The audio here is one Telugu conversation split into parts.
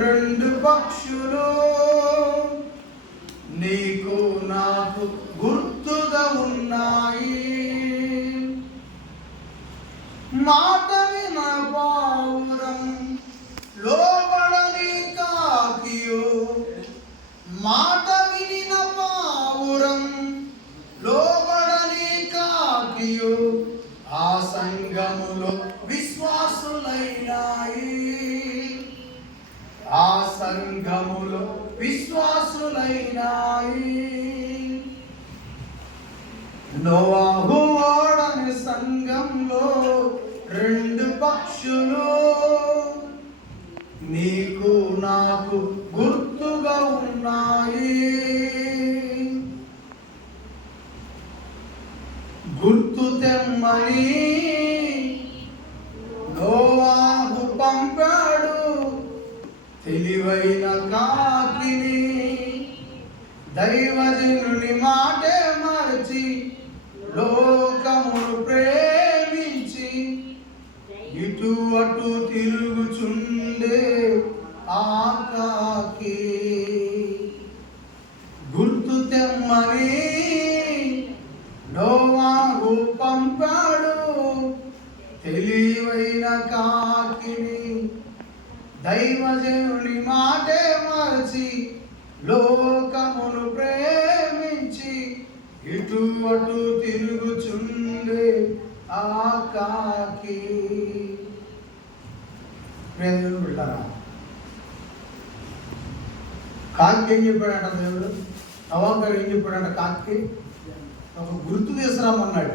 రెండు పక్షులు నీకు నాకు గుర్తుగా ఉన్నాయి. మాట విన పావురం లోబడని కాకియు, మాట వినిన పావురం లోబడని కాకియు ఆ సంఘములో విశ్వాసులైనాయి. ఆ సంఘములో విశ్వాసులైనాయి. నోవాహు ఓడని సంఘంలో రెండు పక్షులు నీకు నాకు గుర్తుగా ఉన్నాయి. గుర్తు తెమ్మని నోవాహు పంపాడు తెలివైన కాకిని. దైవజనుని మాటే మరచి లోకమును ప్రేమించి ఇటు అటు తిరుగుచుండే ఆ కాకి. గుర్తు తెమ్మని నోవాహు పంపాడు తెలివైన కాకిని. దైవజనుని మాటే మరచి లోకమును ప్రేమించి ఇటు అటు తిరుగుచుండే ఆ కాకి. దేవుడు బిడ్డరా, కాకి ఏం చెప్పాడంట దేవుడు? నోవాహు గారు ఏం చెప్పాడంట? కాకి ఒక గుర్తు తీసుకురామన్నాడు.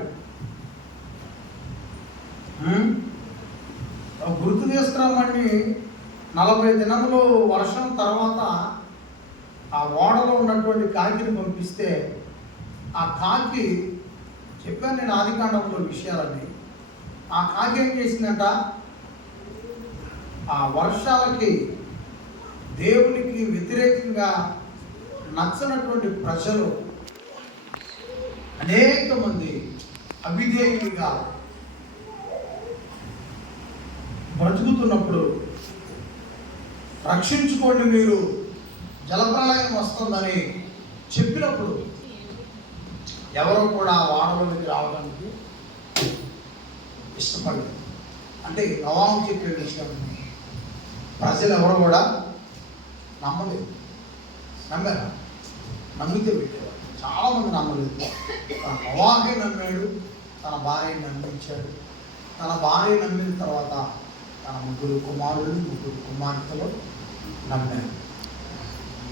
ఒక గుర్తు తీసుకురామని 40 దినములు వర్షం తర్వాత ఆ ఓడలో ఉన్నటువంటి కాకిని పంపిస్తే ఆ కాకి, చెప్పాను నేను ఆదికాండంలో విషయాలన్నీ, ఆ కాకి ఏం చేసిందంట? ఆ వర్షాలకి దేవునికి వ్యతిరేకంగా నచ్చనటువంటి ప్రజలు అనేక మంది అవిధేయులుగా బ్రతుకుతున్నప్పుడు, రక్షించుకోండి మీరు జలప్రలయం వస్తుందని చెప్పినప్పుడు ఎవరో కూడా వాడలోకి రావడానికి ఇష్టపడలేదు. అంటే నోవాహు చెప్పే విషయం ప్రజలు ఎవరు కూడా నమ్మలేదు. నమ్మారా? నమ్మితే పెట్టేవారు. చాలామంది నమ్మలేదు. నోవాహే నమ్మాడు, తన భార్యని నమ్మించాడు. తన భార్య నమ్మిన తర్వాత తన 3 కుమారులు 3 కుమార్తెలు నమ్మారు.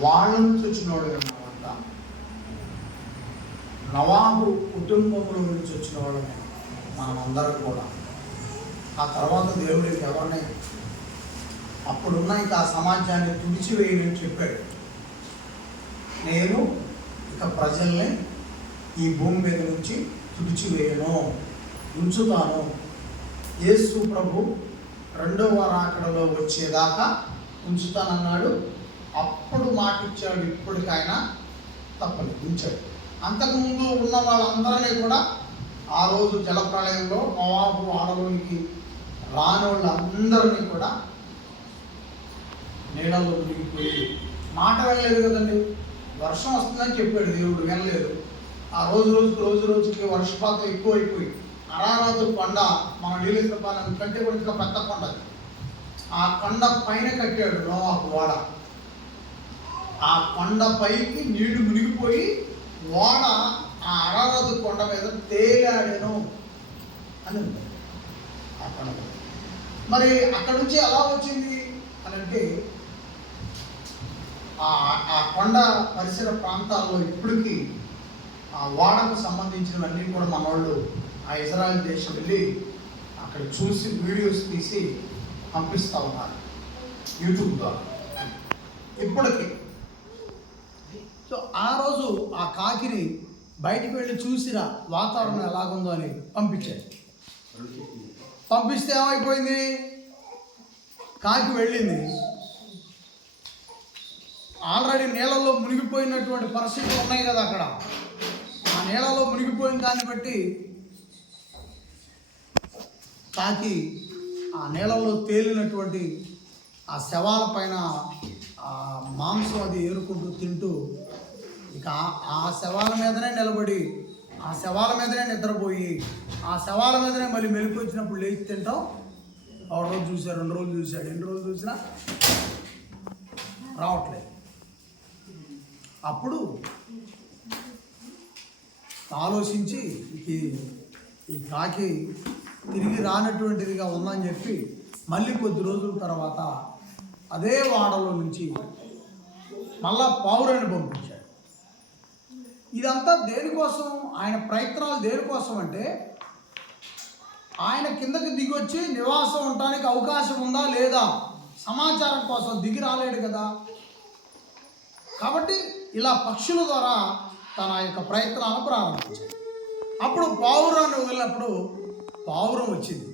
వాళ్ళ నుంచి వచ్చినవాడు అన్నమాట. నోవాహు కుటుంబంలో నుంచి వచ్చిన వాళ్ళు మనమందరం కూడా. ఆ తర్వాత దేవుడికి ఎవరిని అప్పుడున్న ఇక ఆ సమాజాన్ని తుడిచివేయని చెప్పాడు. నేను ఇక ప్రజల్ని ఈ భూమి మీద నుంచి తుడిచివేయను, ఉంచుతాను. యేసు ప్రభు 2వ రాకడలో వచ్చేదాకా ఉంచుతానన్నాడు. అప్పుడు మాట ఇచ్చాడు. ఇప్పటికైనా తప్పలేదు, ఉంచాడు. అంతకుముందు ఉన్న వాళ్ళందరినీ కూడా ఆ రోజు జలప్రళయంలో నోవాహు వాడలోనికి రాని వాళ్ళందరినీ కూడా నీళ్ళలో మునిగిపోయి, మాట వెళ్ళలేదు కదండి. వర్షం వస్తుందని చెప్పాడు దేవుడు, వెళ్ళలేదు. ఆ రోజుకి వర్షపాతం ఎక్కువైపోయి అరారాతు కొండ, మన నీలేశ్వరపాలెం కంటే కూడా ఇంకా పెద్ద కొండ, ఆ కొండ పైన కట్టాడు నోవాహు వాడ. ఆ కొండ పైకి నీళ్లు మునిగిపోయి ఓడ ఆ అరారాతు కొండ మీద తేలాడెను అని ఉంది ఆ కొండ. మరి అక్కడ నుంచి ఎలా వచ్చింది అని అంటే, ఆ కొండ పరిసర ప్రాంతాల్లో ఇప్పటికీ ఆ ఓడకు సంబంధించినవన్నీ కూడా మన వాళ్ళు ఆ ఇజ్రాయెల్ దేశం వెళ్ళి అక్కడ చూసి వీడియోస్ తీసి పంపిస్తూ ఉన్నారు యూట్యూబ్ ద్వారా ఇప్పటికీ. సో ఆ రోజు ఆ కాకిని బయటికి వెళ్ళి చూసిరా వాతావరణం ఎలాగుందో అని పంపించాడు. పంపిస్తే ఏమైపోయింది? కాకి వెళ్ళింది. ఆల్రెడీ నీళ్ళలో మునిగిపోయినటువంటి పరిస్థితులు ఉన్నాయి కదా అక్కడ. ఆ నీళ్ళలో మునిగిపోయిన దాన్ని బట్టి కాకి ఆ నీళ్ళలో తేలినటువంటి ఆ శవాల పైన ఆ మాంసం అది ఏరుకుంటూ తింటూ ఇక ఆ శవాల మీదనే నిలబడి, ఆ శవాల మీదనే నిద్రపోయి, ఆ శవాల మీదనే మళ్ళీ మెలకు వచ్చినప్పుడు లేచి తింటాం. ఒక రోజు చూశాడు, 2 రోజులు చూశాడు, ఎన్ని రోజులు చూసినా రావట్లేదు. అప్పుడు ఆలోచించి ఈ కాకి తిరిగి రానటువంటిదిగా ఉందని చెప్పి మళ్ళీ కొద్ది రోజుల తర్వాత అదే వాడలో నుంచి మళ్ళా పావురాన్ని పంపించాడు. ఇదంతా దేనికోసం? ఆయన ప్రయత్నాలు దేనికోసం అంటే, ఆయన కిందకి దిగొచ్చి నివాసం ఉండడానికి అవకాశం ఉందా లేదా సమాచారం కోసం. దిగి రాలేడు కదా. కాబట్టి ఇలా పక్షుల ద్వారా తన యొక్క ప్రయత్నాలు ప్రారంభించాడు. అప్పుడు పావురాన్ని వదిలినప్పుడు పావురం వచ్చింది.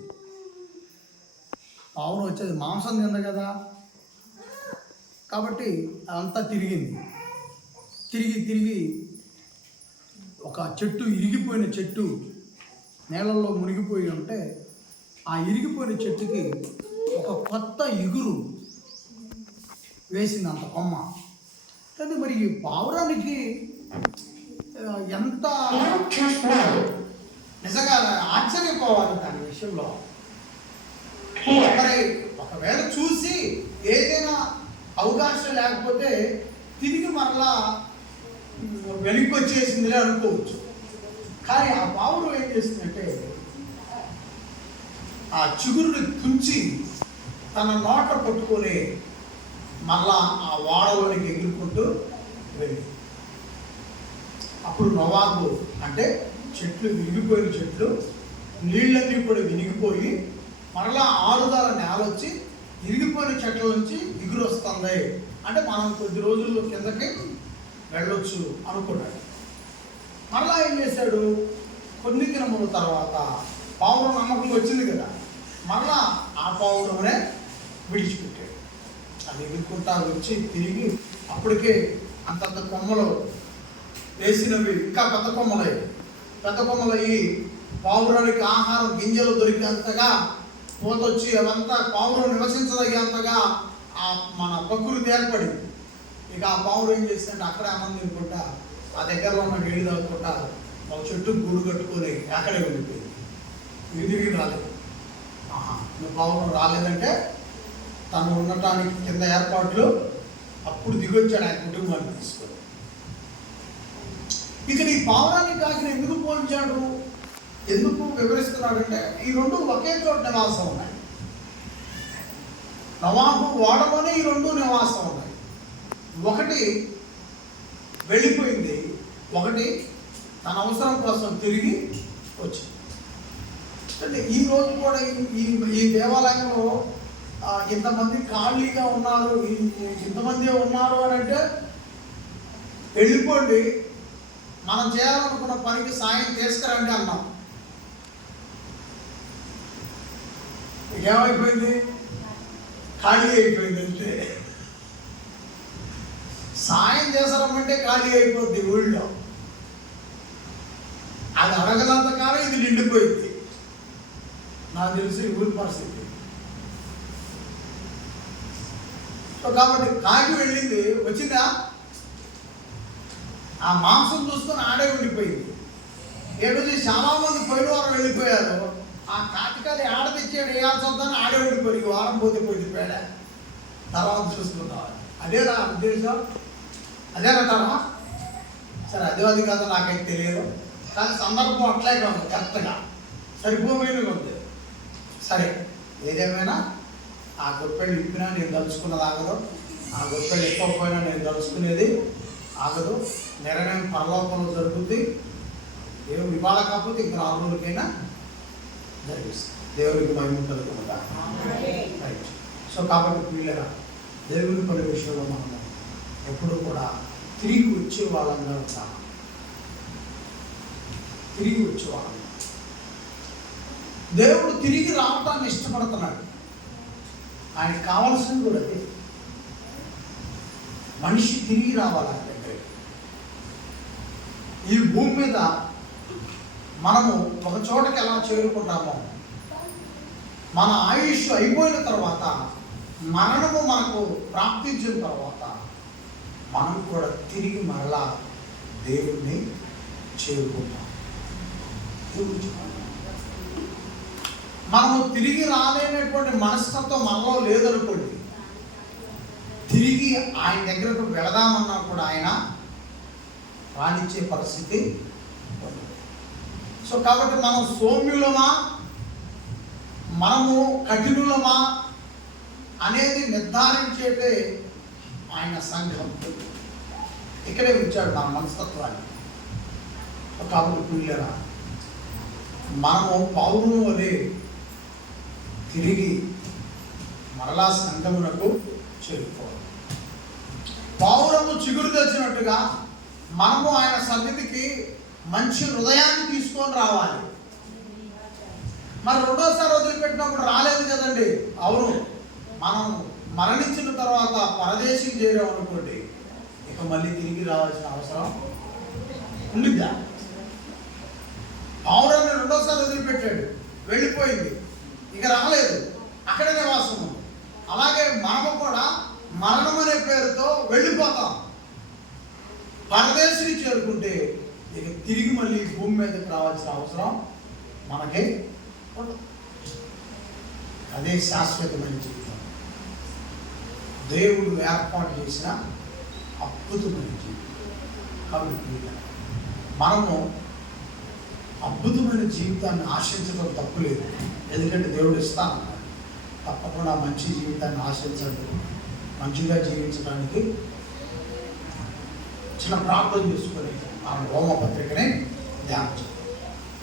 పావురం వచ్చేది మాంసం తింది కదా, కాబట్టి అంతా తిరిగింది. తిరిగి ఒక చెట్టు, ఇరిగిపోయిన చెట్టు నేలల్లో మునిగిపోయి ఉంటే, ఆ ఇరిగిపోయిన చెట్టుకి ఒక కొత్త ఇగురు వేసింది, అంత కొమ్మ. కానీ మరి ఈ పావురానికి ఎంత నిజంగా ఆశ్చర్యపోవాలి దాని విషయంలో. మరి ఒకవేళ చూసి ఏదైనా అవకాశం లేకపోతే తిరిగి మరలా వెనక్కి వచ్చేసిందిలే అనుకోవచ్చు. కానీ ఆ పావురం ఏం చేసిందంటే, ఆ చిగురుని తుంచి తన నోట పట్టుకొని మళ్ళా ఆ వాడలోనికి ఎగురుకుంటూ వెళ్ళి, అప్పుడు నోవాహు అంటే చెట్లు విరిగిపోయిన చెట్లు నీళ్ళన్నీ కూడా వినిగిపోయి మరలా ఆరుదాల నేలొచ్చి ఇరిగిపోయిన చెట్ల నుంచి ఎగురు వస్తుంది అంటే మనం కొద్ది రోజుల్లో కిందకి వెళ్ళొచ్చు అనుకున్నాడు. మరలా ఏం చేశాడు? కొన్ని దినముల తర్వాత పావురం నమ్మకం వచ్చింది కదా, మరలా ఆ పావురమే విడిచిపెట్టాడు. అది ఎగురుకుంటా వచ్చి తిరిగి అప్పటికే అంతంత కొమ్మలు వేసినవి ఇంకా పెద్ద కొమ్మలయ్యి పావురానికి ఆహారం గింజలు దొరికేంతగా పోతొచ్చి అదంతా పావురం నివసించదగేంతగా మన ప్రకృతి ఏర్పడింది. ఇక ఆ పావురం ఏం చేసిందంటే అక్కడే అన్నం తినుకుంటా, ఆ దగ్గరలో ఉన్న నీళ్ళు తాగుకుంటా ఒక చెట్టు గూడు కట్టుకొని అక్కడే ఉండిపోయింది. తిరిగి రాలేదు. నువ్వు పావురం రాలేదంటే తను ఉండటానికి కింద ఏర్పాట్లు అప్పుడు దిగొచ్చాడు ఆయన కుటుంబాన్ని తీసుకొని. ఇక ఈ పావురాన్ని కాకిని ఎందుకు పోల్చాడు, ఎందుకు వివరిస్తున్నాడంటే, ఈ రెండు ఒకే చోట నివాసం ఉన్నాయి. నోవాహు ఓడలోనే ఈ రెండు నివాసం ఉన్నాయి. ఒకటి వెళ్ళిపోయింది, ఒకటి తన అవసరం కోసం తిరిగి వచ్చింది. అంటే ఈ రోజు కూడా ఈ దేవాలయంలో ఇంతమంది ఖాళీగా ఉన్నారు, ఇంతమంది ఉన్నారు అని అంటే వెళ్ళిపోండి, మనం చేయాలనుకున్న పనికి సాయం తీసుకురండి అన్నాం. ఏమైపోయింది? ఖాళీ అయిపోయింది. అంటే సాయం చేసారమ్మంటే ఖాళీ అయిపోద్ది ఊళ్ళో. అది అడగలంత కాలం ఇది నిండిపోయింది. నాకు తెలిసి ఊరి పరిస్థితి. సో కాబట్టి కాకి వెళ్ళింది, వచ్చిందా? ఆ మాంసం చూసుకొని ఆడే ఉండిపోయింది. ఏడు చాలామంది పోయిన వారం వెళ్ళిపోయారు. ఆ కాటికాలి ఆడ తెచ్చాడు వేయాల్సి వద్దని ఆడే ఉండిపోయి వారం పోతే పోయింది పేడ, తర్వాత చూసుకుంటాం. అదేనా ఉద్దేశం? అదేనంటారా? సరే అది కాదు నాకైతే తెలియదు, కానీ సందర్భం అట్లాగే ఉంది, కరెక్ట్గా సరిపోయినగా ఉంది. సరే ఏదేమైనా ఆ గొప్పెళ్ళు ఇప్పినా నేను తలుచుకున్నది ఆగదు, ఆ గొప్పెళ్ళు ఇప్పకపోయినా నేను తలుచుకునేది ఆగదు. నిర్ణయం పరలోకంలో జరుగుతుంది. దేవుడు ఇవాళ కాకపోతే ఇంక 4 రోజులకైనా జరిగిస్తుంది. దేవుడికి మహిమ కలుగుతుందా? రైట్. సో కాబట్టి పిల్లరా, దేవుని పని విషయంలో మనము ఎప్పుడూ కూడా తిరిగి వచ్చే వాళ్ళంగా ఉంటాము. తిరిగి వచ్చేవాళ్ళం. దేవుడు తిరిగి రావటాన్ని ఇష్టపడుతున్నాడు. ఆయనకు కావాల్సింది కూడా అదే. మనిషి తిరిగి రావాలి ఆయన దగ్గరికి. ఈ భూమి మీద మనము ఒక చోటకి ఎలా చేరుకుంటామో, మన ఆయుష్ అయిపోయిన తర్వాత మరణము మనకు ప్రాప్తించిన తర్వాత మనం కూడా తిరిగి మరలా దేవుణ్ణి చేరుకుంటాం. మనము తిరిగి రాలేనటువంటి మనస్తత్వం మనలో లేదనుకోండి, తిరిగి ఆయన దగ్గరకు వెళదామన్నా కూడా ఆయన రానిచ్చే పరిస్థితి. సో కాబట్టి మనం సౌమ్యులమా మనము కఠినులమా అనేది నిర్ధారించేటే ఆయన సంఘం. ఇక్కడే ఉంచాడు మన మనస్తత్వాన్ని. కాబట్టి పిల్లరా, మనము పౌరులు వలె తిరిగి మరలా సంఘమునకు చేరుకోవాలి. పౌరము చిగురు తెచ్చినట్టుగా మనము ఆయన సన్నిధికి మంచి హృదయాన్ని తీసుకొని రావాలి. మరి రెండోసారి వదిలిపెట్టినప్పుడు రాలేదు కదండి. అవును, మనం మరణించిన తర్వాత పరదేశికి చేరాం అనుకోండి, ఇక మళ్ళీ తిరిగి రావాల్సిన అవసరం ఉండిద్దా? పౌరాన్ని రెండోసారి వదిలిపెట్టాడు, వెళ్ళిపోయింది, ఇక రాలేదు, అక్కడే నివాసం ఉంది. అలాగే మనము కూడా మరణం అనే పేరుతో వెళ్ళిపోతాం. పరదేశిని చేరుకుంటే ఇక తిరిగి మళ్ళీ భూమి మీదకి రావాల్సిన అవసరం మనకే ఉండదు. అదే శాశ్వతమైన జీవితం, దేవుడు ఏర్పాటు చేసిన అద్భుతమైన జీవితం. కాబట్టి మనము అద్భుతమైన జీవితాన్ని ఆశించడం తప్పులేదు, ఎందుకంటే దేవుడు ఇస్తానన్నాడు. తప్పకుండా మంచి జీవితాన్ని ఆశించండి. మంచిగా జీవించడానికి చిన్న ప్రార్థన చేసుకొని ఆ రోమపత్రికని ధ్యానించాం.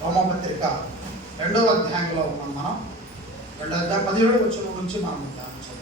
రోమపత్రిక 2వ అధ్యాయంలో ఉన్నాం మనం. 2వ అధ్యాయం 17వ వచనం నుంచి మనం ధ్యానించాం.